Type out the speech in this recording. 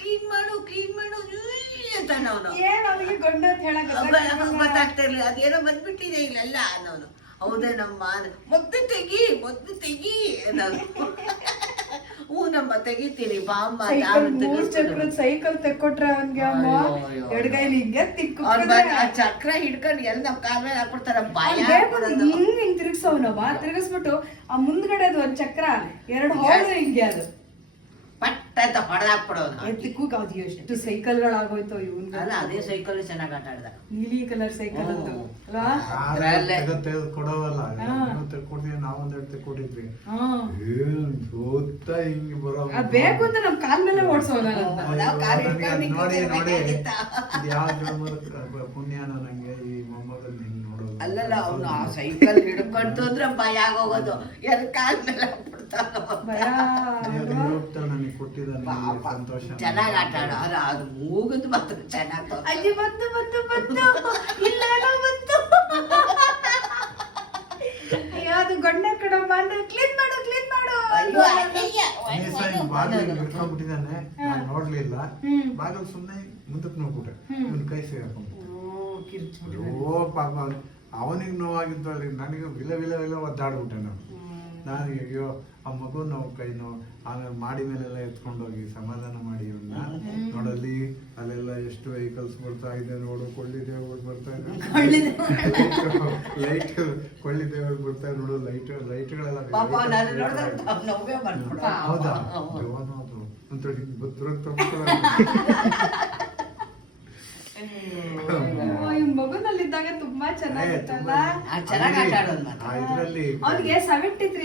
Clean ಮಾಡು ಅಂತಾನ ಅವನು. ಏನ್ ಅವ್ರಿಗೆ ಗಂಡ ಅಂತ ಹೇಳಕ್ ಗೊತ್ತಾಗ್ತಾ ಇರ್ಲಿಲ್ಲ, ಅದೇನೋ ಬಂದ್ಬಿಟ್ಟಿದೆ ಇಲ್ಲೆಲ್ಲ ಅನ್ನೋನು. ಹೌದೇ ನಮ್ಮ ಮೊದ್ಲು ತೆಗಿ ಅನ್ನೋನು. ಹ್ಞೂ ನಮ್ಮ ತೆಗಿತೀನಿ ಬಾಮ್ಮ. ಸೈಕಲ್ ತೆಕ್ಕೊಟ್ರೆ ಅವನ್ಗೆ ಅಮ್ಮ ಎಡಗೈಲಿ ಹಿಂಗೆ ಆ ಚಕ್ರ ಹಿಡ್ಕೊಂಡು ಎಲ್ಲ ನಮ್ಮ ಕಾಲ ಮೇಲೆ ಹಾಕ್ಬಿಡ್ತಾರ. ಭಯ ಹಿಂಗ್ ತಿರ್ಗಿಸೋನವ, ತಿರ್ಗಿಸ್ಬಿಟ್ಟು ಆ ಮುಂದ್ಗಡೆದು ಒಂದ್ ಚಕ್ರ 2 ಹೋಳು ಹಿಂಗೆ ಅದು ಪಟ್ಟ ಅಂತ ಹೊಡೆದಾಕ್ಬಿಡೋನು. ಎತ್ತಿಕ್ಕೂ ಕಾದು ಎಷ್ಟು ಸೈಕಲ್ಗಳಾಗೋಯ್ತು ಇವನ್. ಅಲ್ಲ ಅದೇ ಸೈಕಲ್ ಚೆನ್ನಾಗಿ ಆಟ ಆಡ್ದ. ನೀಲಿ ಕಲರ್ ಸೈಕಲ್ ಅಂತ ಅಲ್ವಾ? ಕೊಡವಲ್ಲ ಕೊಡ್ತೀವಿ, ನಾವೊಂದೆರಡು ತೆಕ್ಕೊಟ್ಟಿದ್ವಿ. ಹಿಂಗೆ ಬರೋ ಬೇಕು ಅಂತ ನಮ್ ಕಾಲ್ ಮೇಲೆ ಓಡ್ಸೋಲ್ಲ. ನೋಡಿ ಯಾವ ಪುಣ್ಯನ ನಂಗೆ ಈ ಮೊಮ್ಮಗನ್ ಹಿಂಗ್ ನೋಡೋದು. ಅಲ್ಲಲ್ಲ ಅವನು ಆ ಸೈಕಲ್ ಹಿಡ್ಕೊಂತು ಅಂದ್ರೆ ಭಯ ಆಗೋಗೋದು. ಎಲ್ ಕಾಲ್ ಮೇಲೆ ನನಗೆ ಕೊಟ್ಟಿದ್ದಾನೆ, ಸಂತೋಷ. ಚೆನ್ನಾಗಿ ಆಟ ಆಡ. ಅದು ಮೂಗದು ಮಾತ್ರ ಚೆನ್ನಾಗಿ. ಅಜ್ಜಿ ಬಂತು ಇಲ್ಲೇನೋ ಬಂತು. ಅಯ್ಯೋ ಅದು ಗಂಡ ಕಡಮ್ಮ ಅಂದ್ರೆ ಕ್ಲೀನ್ ಮಾಡು ಇಟ್ಕೊಂಡ್ಬಿಟ್ಟಿದ್ದಾನೆ. ನಾನು ನೋಡ್ಲಿಲ್ಲ, ಬಾಗಲ್ ಸುಮ್ನೆ ಮುಂದಕ್ಕೆ ನೋಡ್ಬಿಟ್ಟೆ, ಇವ್ನ ಕೈ ಸೇರ್ಕೊಂಡು ಓ ಪಾಪ ಅವನಿಗೆ ನೋವಾಗಿದ್ದಲ್ರಿ, ನನಗೆ ವಿಲ ಒದ್ದಾಡ್ಬಿಟ್ಟೆ. ನಾನು ಅಯ್ಯೋ ಆ ಮಗು ನೋವು ಕೈ ನೋವು. ಆಮೇಲೆ ಮಾಡಿ ಮೇಲೆಲ್ಲ ಎತ್ಕೊಂಡೋಗಿ ಸಮಾಧಾನ ಮಾಡಿ ಇವನ್ನ ನೋಡಲ್ಲಿ ಅಲ್ಲೆಲ್ಲ ಎಷ್ಟು ವೆಹಿಕಲ್ಸ್ ಬರ್ತಾ ಇದೆ ನೋಡು. ಕೊಳ್ಳಿದೇವ್ಗಳು ಬರ್ತಾ ಇದೆ, ಲೈಟ್ ಕೊಳ್ಳಿದೇವ್ಗಳು ಬರ್ತಾ ನೋಡು, ಲೈಟ್ಗಳೆಲ್ಲ. ಹೌದಾ ಅಂತ ಮಗುನಲ್ಲಿದ್ದಾಗ ತುಂಬಾ ಚೆನ್ನಾಗಿತ್ತಲ್ಲ. ಚೆನ್ನಾಗಿ ಆಟ ಆಡೋದು. ಇದ್ರಲ್ಲಿ ಅವ್ನಿಗೆ 73